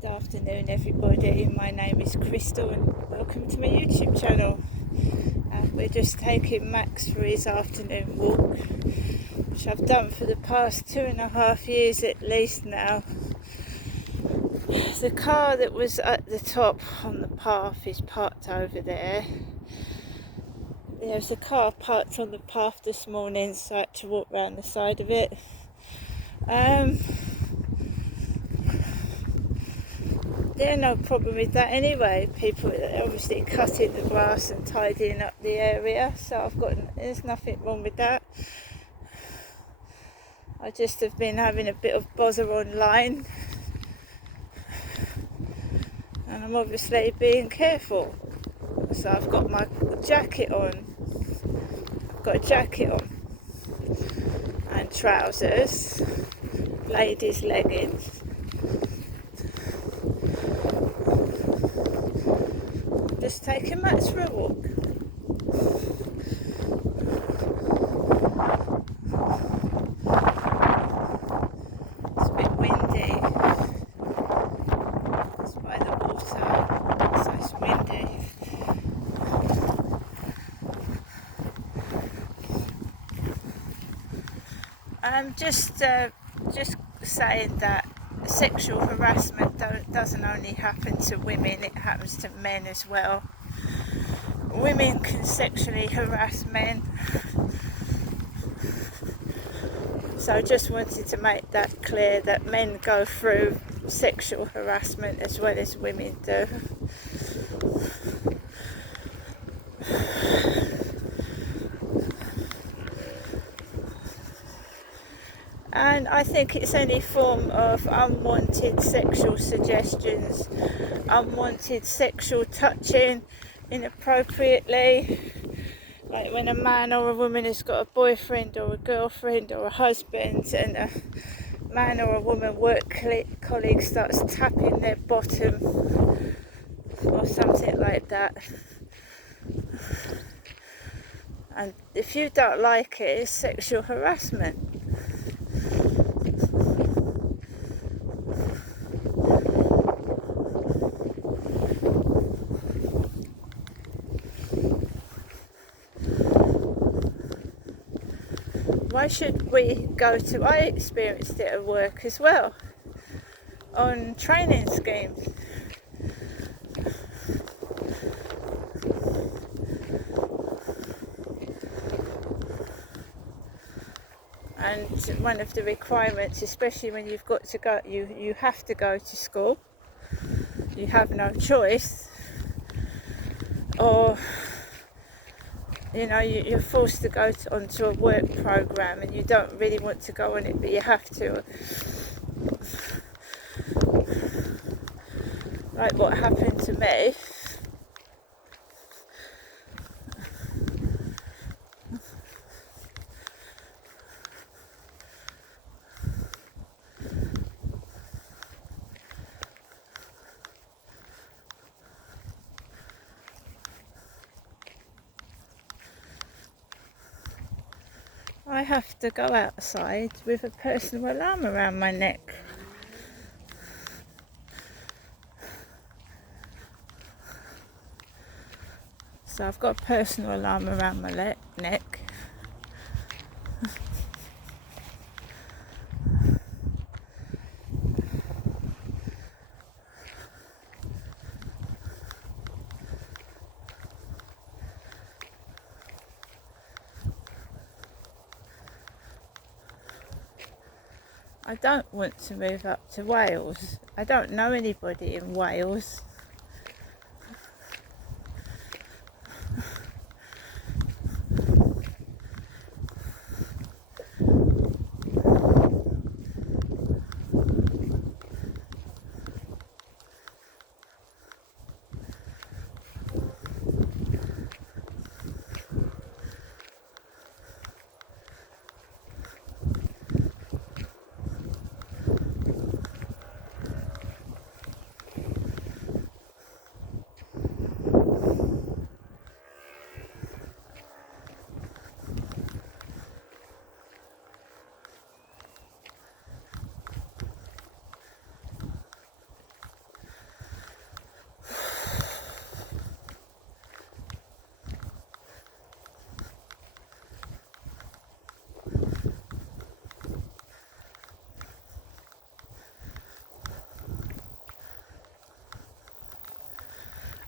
Good afternoon everybody, my name is Crystal and welcome to my YouTube channel. We're just taking Max for his afternoon walk, which I've done for the past 2.5 years at least now. The car that was at the top on the path is parked over there. There's a car parked on the path this morning, so I had to walk around the side of it. There's no problem with that anyway. People are obviously cutting the grass and tidying up the area, so there's nothing wrong with that. I just have been having a bit of bother online, and I'm obviously being careful. So I've got my jacket on. I've got a jacket on and trousers, ladies' leggings. Just taking Max for a walk. It's a bit windy. It's by the water, so it's windy. I'm just saying that sexual harassment doesn't only happen to women, it happens to men as well. Women can sexually harass men. So I just wanted to make that clear, that men go through sexual harassment as well as women do. And I think it's any form of unwanted sexual suggestions, unwanted sexual touching inappropriately, like when a man or a woman has got a boyfriend or a girlfriend or a husband, and a man or a woman work colleague starts tapping their bottom or something like that. And if you don't like it, it's sexual harassment. Why should we I experienced it at work as well, on training schemes. And one of the requirements, especially when you've got to go, you have to go to school, you have no choice, or you're forced to go onto a work program and you don't really want to go on it, but you have to. Like what happened to me. I have to go outside with a personal alarm around my neck. So I've got a personal alarm around my neck. I don't want to move up to Wales. I don't know anybody in Wales.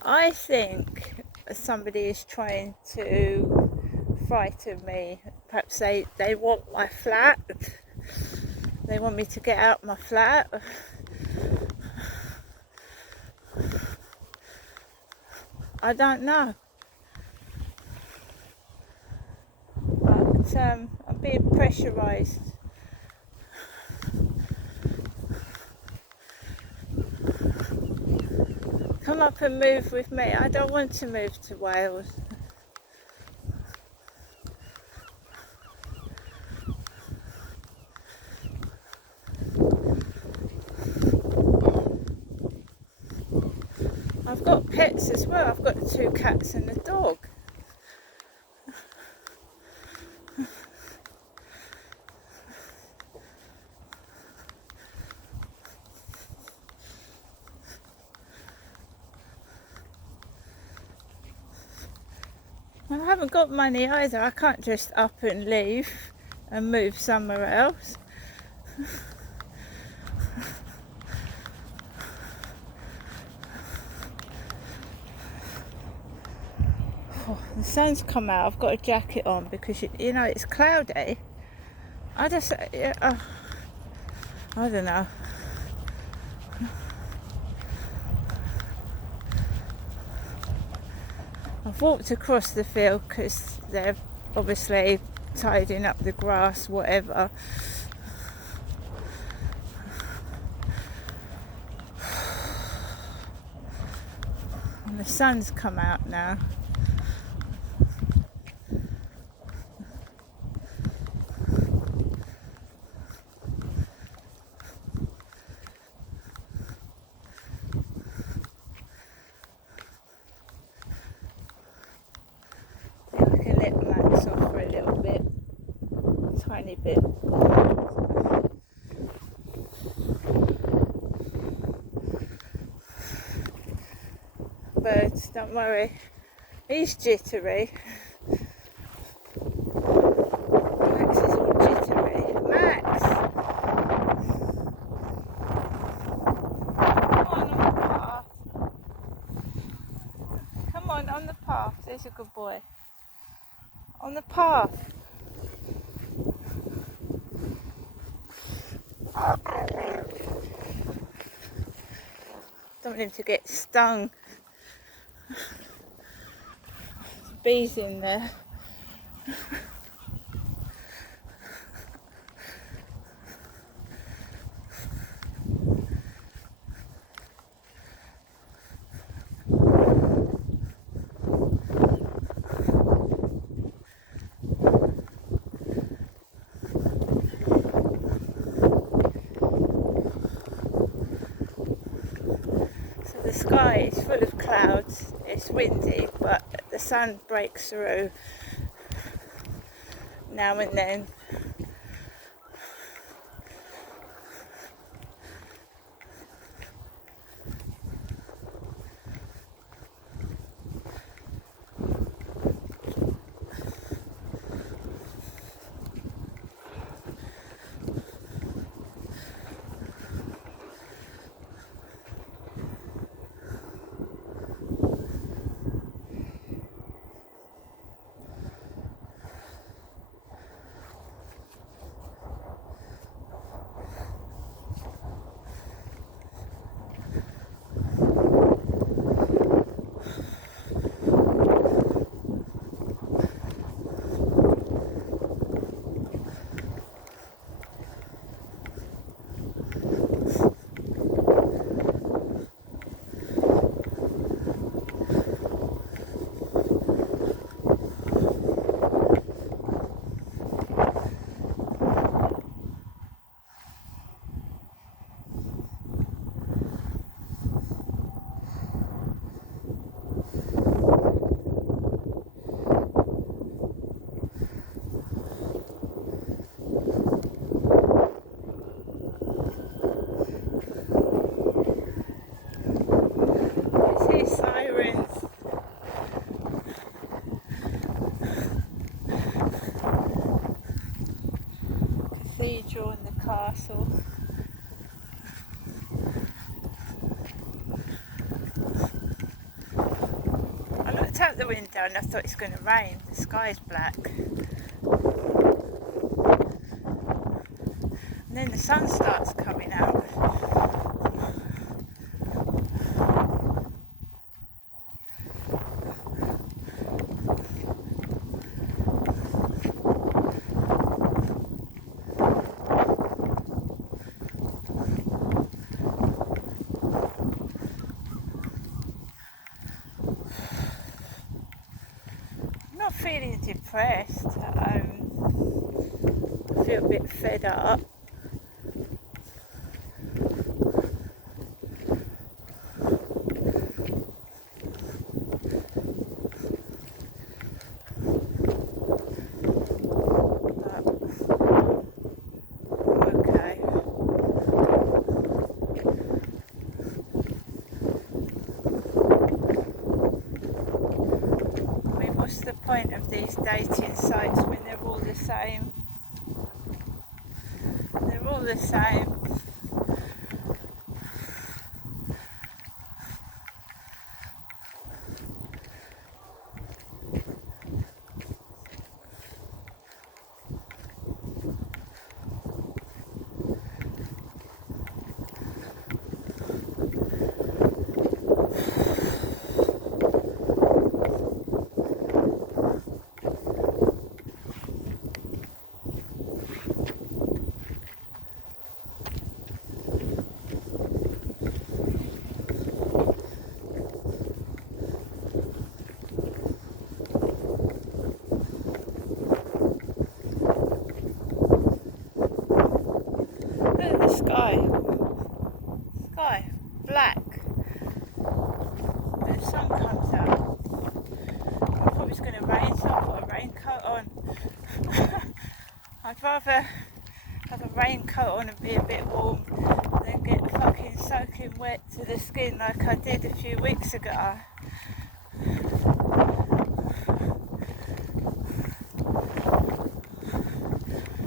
I think somebody is trying to frighten me. Perhaps they want my flat. They want me to get out my flat. I don't know. But I'm being pressurised. Come up and move with me. I don't want to move to Wales. I've got pets as well. I've got 2 cats and a dog. I haven't got money either. I can't just up and leave and move somewhere else. Oh, the sun's come out. I've got a jacket on because you know it's cloudy. I just I don't know. I've walked across the field because they're obviously tidying up the grass, whatever. And the sun's come out now. I can let Max off for a little bit, tiny bit. Birds, don't worry. He's jittery. Max is all jittery. Max! Come on the path. There's a good boy. On the path. Don't want him to get stung. Bees in there. The sky is full of clouds, it's windy, but the sun breaks through now and then. out the window and I thought it's going to rain. The sky's black. And then the sun starts coming out. I'm not feeling depressed. I feel a bit fed up. What's the point of these dating sites when they're all the same? They're all the same. Look at the sky. Sky, black. The sun comes out. I thought it was going to rain, so I put a raincoat on. I'd rather have a raincoat on and be a bit warm than get fucking soaking wet to the skin like I did a few weeks ago.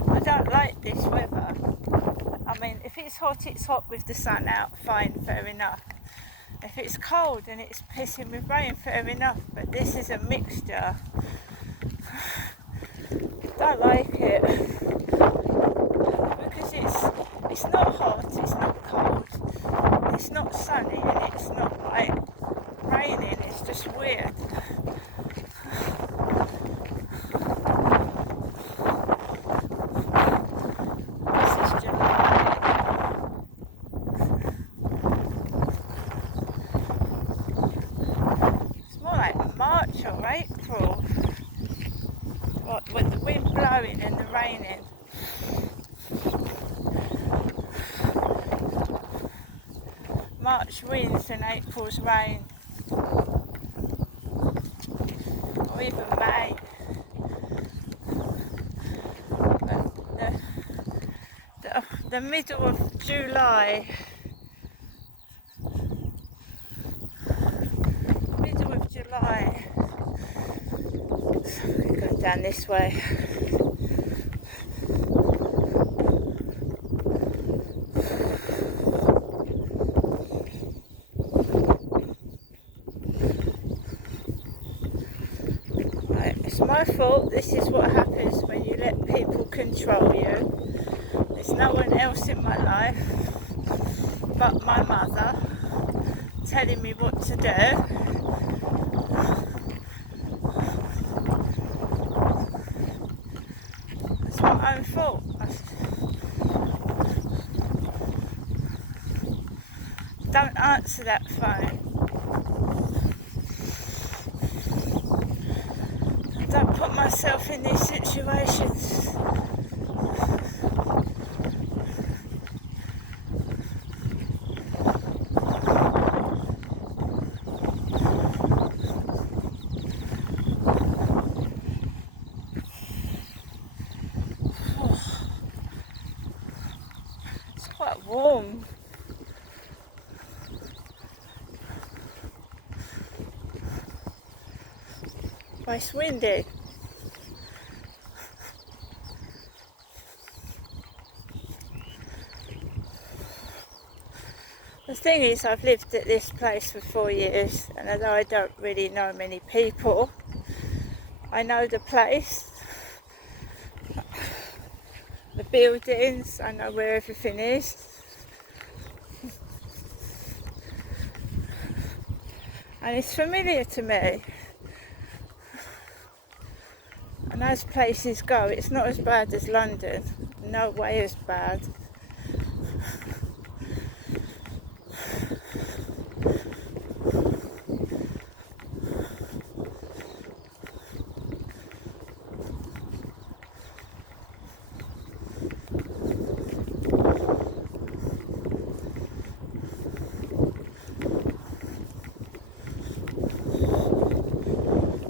I don't like this weather. I mean, if it's hot with the sun out, fine, fair enough. If it's cold and it's pissing with rain, fair enough. But this is a mixture. Don't like it. Because it's not hot, it's not cold, it's not sunny, and it's not like raining. It's just weird. March or April, with the wind blowing and the raining. March winds and April's rain, or even May. But the middle of July. July. I'm going to go down this way. Right, it's my fault. This is what happens when you let people control you. There's no one else in my life but my mother telling me what to do. It's my own fault. Don't answer that phone. Don't put myself in these situations. Quite warm. But it's windy. The thing is, I've lived at this place for 4 years, and although I don't really know many people, I know the place, the buildings, I know where everything is. And it's familiar to me. And as places go, it's not as bad as London. No way as bad.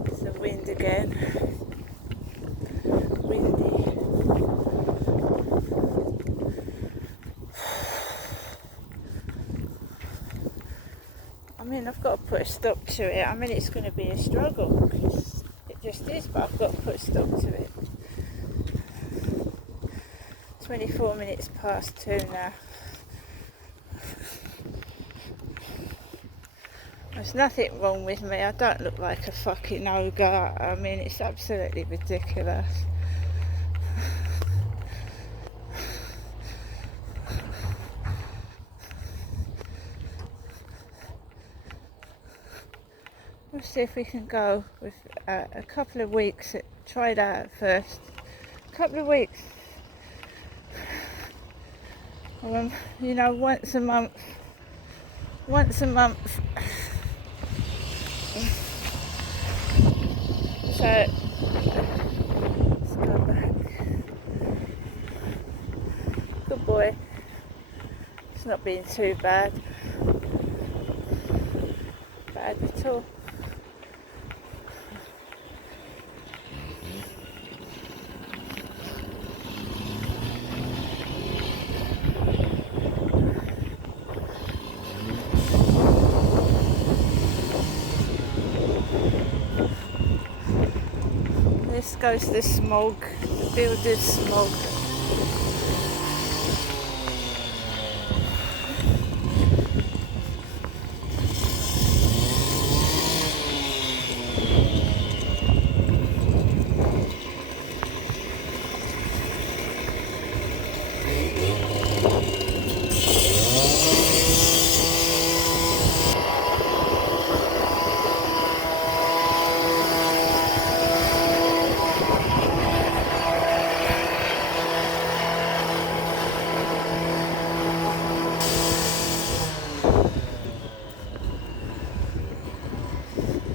It's the wind again. Windy. I mean, I've got to put a stop to it. I mean, it's going to be a struggle. It just is, but I've got to put a stop to it. 24 minutes past 2 now. There's nothing wrong with me. I don't look like a fucking ogre. I mean, it's absolutely ridiculous. We'll see if we can go with a couple of weeks. Try that first. A couple of weeks. You know, once a month. So, let's go back. Good boy. It's not been too bad. Bad at all. This goes the smog, the builder's smog.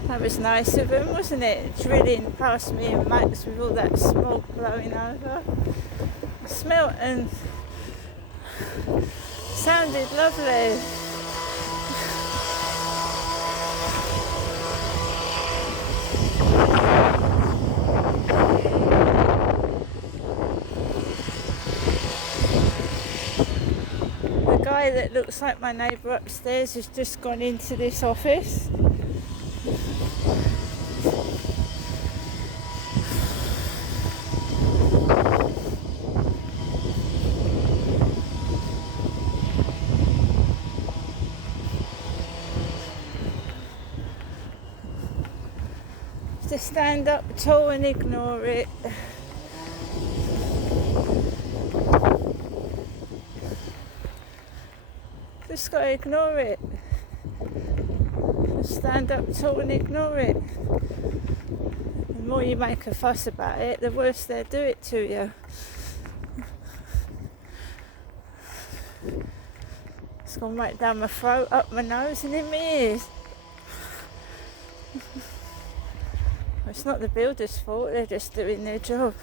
That was nice of him, wasn't it? Drilling past me and Max with all that smoke blowing over. Smelt and sounded lovely. The guy that looks like my neighbour upstairs has just gone into this office. To stand up tall and ignore it. Just gotta ignore it. Just stand up tall and ignore it. The more you make a fuss about it, the worse they'll do it to you. It's gone right down my throat, up my nose and in my ears. It's not the builder's fault, they're just doing their job.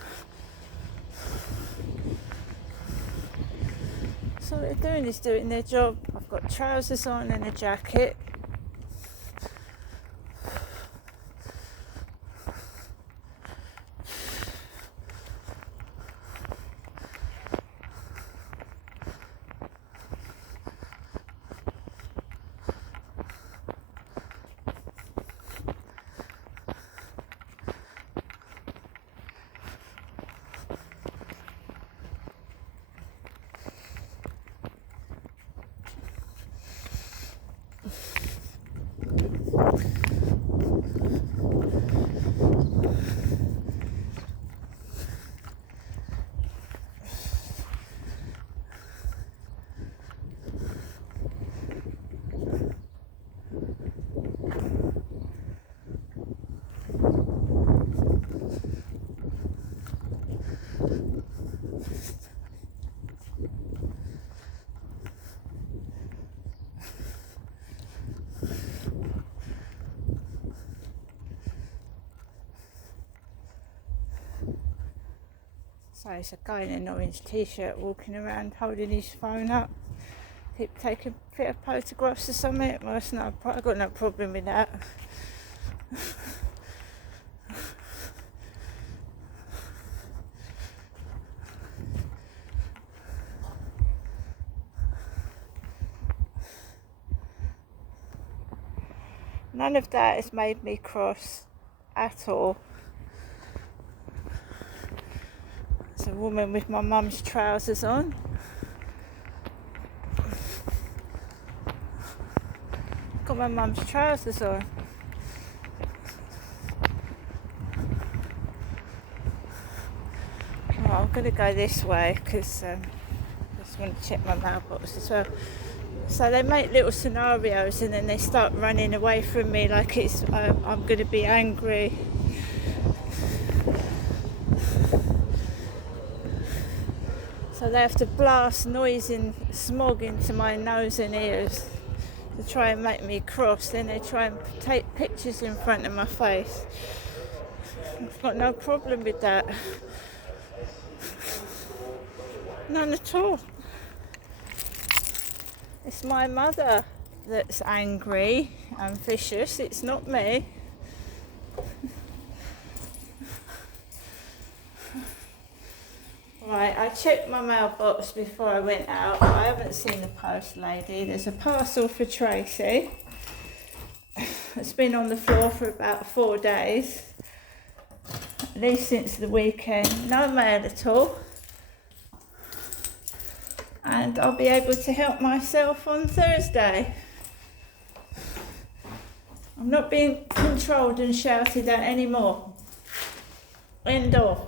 So all they're doing is doing their job. I've got trousers on and a jacket. So it's a guy in an orange t-shirt walking around holding his phone up. Keep taking a bit of photographs or something. Well, I've got no problem with that. None of that has made me cross at all. There's a woman with my mum's trousers on. Got my mum's trousers on. Well, I'm going to go this way because I just want to check my mailbox as well. So they make little scenarios and then they start running away from me like it's I'm going to be angry. So they have to blast noise and smog into my nose and ears to try and make me cross. Then they try and take pictures in front of my face. I've got no problem with that. None at all. It's my mother that's angry and vicious, it's not me. Right, I checked my mailbox before I went out. I haven't seen the post lady. There's a parcel for Tracy. It's been on the floor for about 4 days. At least since the weekend. No mail at all. And I'll be able to help myself on Thursday. I'm not being controlled and shouted at anymore. End of.